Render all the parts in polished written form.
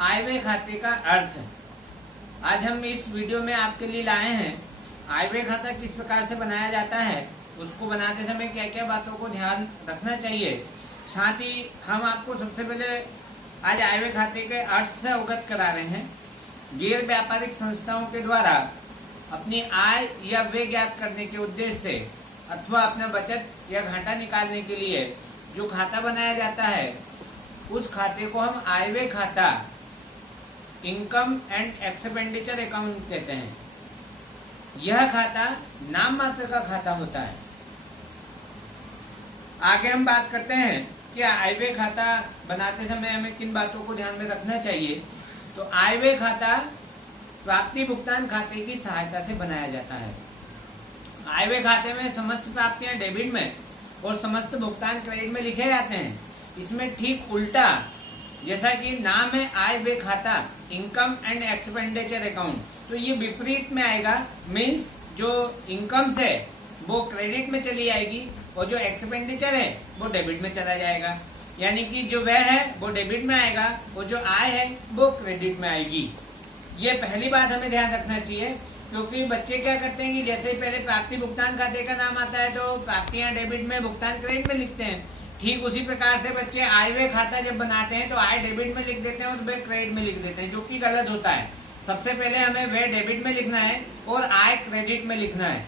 आयव्यय खाते का अर्थ। आज हम इस वीडियो में आपके लिए लाए हैं आयव्यय खाता किस प्रकार से बनाया जाता है, उसको बनाते समय क्या क्या बातों को ध्यान रखना चाहिए। साथ ही हम आपको सबसे पहले आज आयव्यय खाते के अर्थ से अवगत करा रहे हैं। गैर व्यापारिक संस्थाओं के द्वारा अपनी आय या व्यय ज्ञात करने के उद्देश्य से अथवा अपना बचत या घाटा निकालने के लिए जो खाता बनाया जाता है, उस खाते को हम आयव्यय खाता, इनकम एंड एक्सपेंडिचर अकाउंट कहते हैं। यह खाता नाम मात्र का खाता होता है। आगे हम बात करते हैं कि आयव्यय खाता बनाते समय हमें किन बातों को ध्यान में रखना चाहिए। तो आयव्यय खाता प्राप्ति भुगतान खाते की सहायता से बनाया जाता है। आयव्यय खाते में समस्त प्राप्तियां डेबिट में और समस्त भुगतान क्रेडिट में लिखे जाते हैं। इसमें ठीक उल्टा, जैसा कि नाम है आयव्यय खाता, इनकम एंड एक्सपेंडिचर अकाउंट, तो ये विपरीत में आएगा। मीन्स जो इनकम से वो क्रेडिट में चली आएगी और जो एक्सपेंडिचर है वो डेबिट में चला जाएगा। यानी कि जो व्यय है वो डेबिट में आएगा और जो आय है वो क्रेडिट में आएगी। ये पहली बात हमें ध्यान रखना चाहिए, क्योंकि बच्चे क्या करते हैं कि जैसे पहले प्राप्ति भुगतान खाते का नाम आता है तो प्राप्तियां डेबिट में, भुगतान क्रेडिट में लिखते हैं। ठीक उसी प्रकार से बच्चे आयव्यय खाता जब बनाते हैं तो आय डेबिट में लिख देते हैं और व्यय क्रेडिट में लिख देते हैं, जो कि गलत होता है। सबसे पहले हमें व्यय डेबिट में लिखना है और आय क्रेडिट में लिखना है।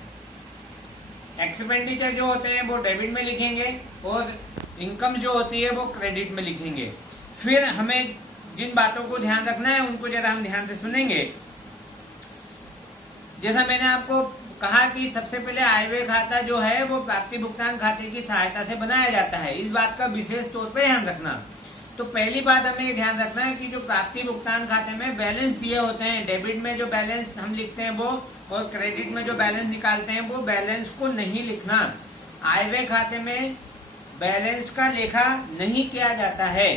एक्सपेंडिचर जो होते हैं वो डेबिट में लिखेंगे और इनकम जो होती है वो क्रेडिट में लिखेंगे। फिर हमें जिन बातों को ध्यान रखना है उनको जरा हम ध्यान से सुनेंगे। जैसा मैंने आपको कहा कि सबसे पहले आयव्यय खाता जो है वो प्राप्ति भुगतान खाते की सहायता से बनाया जाता है। इस बात का विशेष तौर पे ध्यान रखना। तो पहली बात हमें ये ध्यान रखना है कि जो प्राप्ति भुगतान खाते में बैलेंस दिए होते हैं, डेबिट में जो बैलेंस हम लिखते हैं वो, और क्रेडिट में जो बैलेंस निकालते हैं वो बैलेंस को नहीं लिखना। आयव्यय खाते में बैलेंस का लेखा नहीं किया जाता है।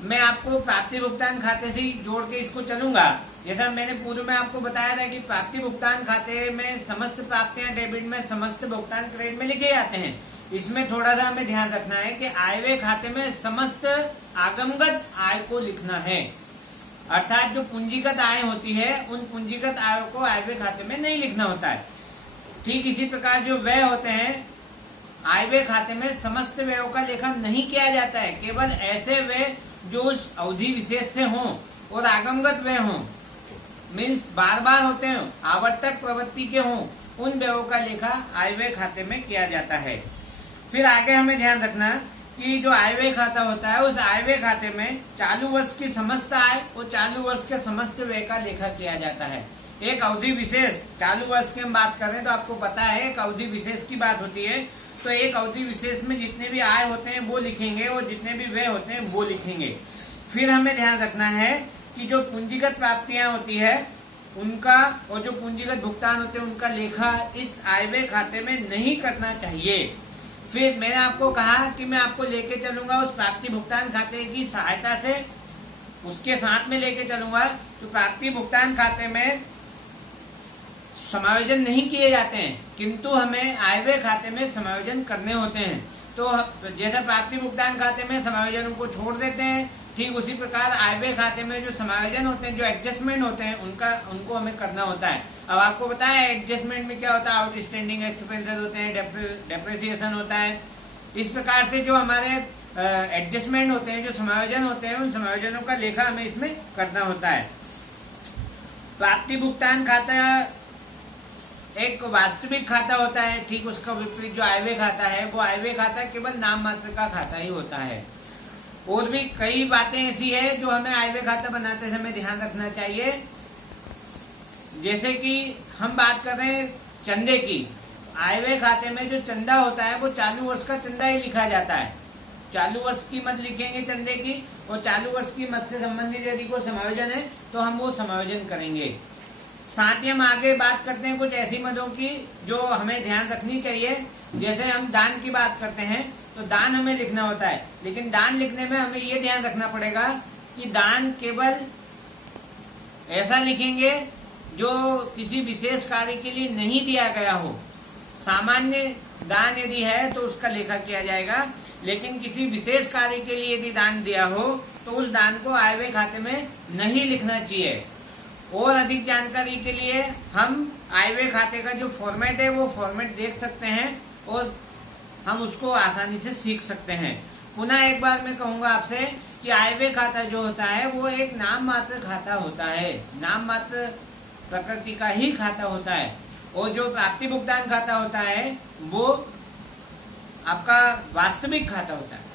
मैं आपको प्राप्ति भुगतान खाते से जोड़ के इसको चलूंगा। जैसा मैंने पूर्व में आपको बताया था कि प्राप्ति भुगतान खाते में समस्त प्राप्तियां डेबिट में, समस्त भुगतान क्रेडिट में लिखे जाते हैं। इसमें थोड़ा सा हमें ध्यान रखना है कि आयव्यय खाते में समस्त आगमगत आय को लिखना है, अर्थात जो पूंजीगत आय होती है उन पूंजीगत आय को आयव्यय खाते में नहीं लिखना होता है। ठीक इसी प्रकार जो व्यय होते हैं आयव्यय खाते में समस्त व्ययों का लेखा नहीं किया जाता है। केवल ऐसे व्यय जो उस अवधि विशेष से हों और आगमगत व्यय हों, मीन्स बार बार होते हों, आवर्तक प्रवृत्ति के हों, उन व्ययों का लेखा आयव्यय खाते में किया जाता है। फिर आगे हमें ध्यान रखना कि जो आयव्यय खाता होता है उस आयव्यय खाते में चालू वर्ष की समस्त आय और चालू वर्ष के समस्त व्यय का लेखा किया जाता है। एक अवधि विशेष, चालू वर्ष की हम बात करें तो आपको पता है एक अवधि विशेष की बात होती है। तो एक अवधि विशेष में जितने भी आय होते हैं वो लिखेंगे और जितने भी व्यय होते हैं वो लिखेंगे। फिर हमें ध्यान रखना है कि जो पूंजीगत प्राप्तियां होती है उनका और जो पूंजीगत भुगतान होते हैं उनका लेखा इस आयव्यय खाते में नहीं करना चाहिए। फिर मैंने आपको कहा कि मैं आपको लेके चलूंगा उस प्राप्ति भुगतान खाते की सहायता से, उसके साथ में लेके चलूंगा। तो प्राप्ति भुगतान खाते में समायोजन नहीं किए जाते हैं, किंतु हमें आयव्यय खाते में समायोजन करने होते हैं। तो जैसा प्राप्ति भुगतान खाते में समायोजन को छोड़ देते हैं, ठीक उसी प्रकार आयव्यय खाते में जो समायोजन होते हैं, जो एडजस्टमेंट होते हैं, उनको हमें करना होता है। अब आपको बताया एडजस्टमेंट में क्या होता है, आउटस्टैंडिंग एक्सपेंसेस होते हैं, डेप्रिसिएशन होता है। इस प्रकार से जो हमारे एडजस्टमेंट होते हैं, जो समायोजन होते हैं, उन समायोजनों का लेखा हमें इसमें करना होता है। प्राप्ति भुगतान खाता एक वास्तविक खाता होता है। ठीक उसका विपरीत जो आयव्यय खाता है वो आयव्यय खाता केवल नाम मात्र का खाता ही होता है। और भी कई बातें ऐसी है जो हमें आयव्यय खाता बनाते समय ध्यान रखना चाहिए। जैसे कि हम बात कर रहे हैं चंदे की, आयव्यय खाते में जो चंदा होता है वो चालू वर्ष का चंदा ही लिखा जाता है। चालू वर्ष की मत लिखेंगे चंदे की, और चालू वर्ष की मत से संबंधित यदि कोई समायोजन है तो हम वो समायोजन करेंगे। साथ ही हम आगे बात करते हैं कुछ ऐसी मदों की जो हमें ध्यान रखनी चाहिए। जैसे हम दान की बात करते हैं तो दान हमें लिखना होता है, लेकिन दान लिखने में हमें ये ध्यान रखना पड़ेगा कि दान केवल ऐसा लिखेंगे जो किसी विशेष कार्य के लिए नहीं दिया गया हो। सामान्य दान यदि है तो उसका लेखा किया जाएगा, लेकिन किसी विशेष कार्य के लिए यदि दान दिया हो तो उस दान को आय व्यय खाते में नहीं लिखना चाहिए। और अधिक जानकारी के लिए हम आय व्यय खाते का जो फॉर्मेट है वो फॉर्मेट देख सकते हैं और हम उसको आसानी से सीख सकते हैं। पुनः एक बार मैं कहूँगा आपसे कि आय व्यय खाता जो होता है वो एक नाम मात्र खाता होता है, नाम मात्र प्रकृति का ही खाता होता है। और जो प्राप्ति भुगतान खाता होता है वो आपका वास्तविक खाता होता है।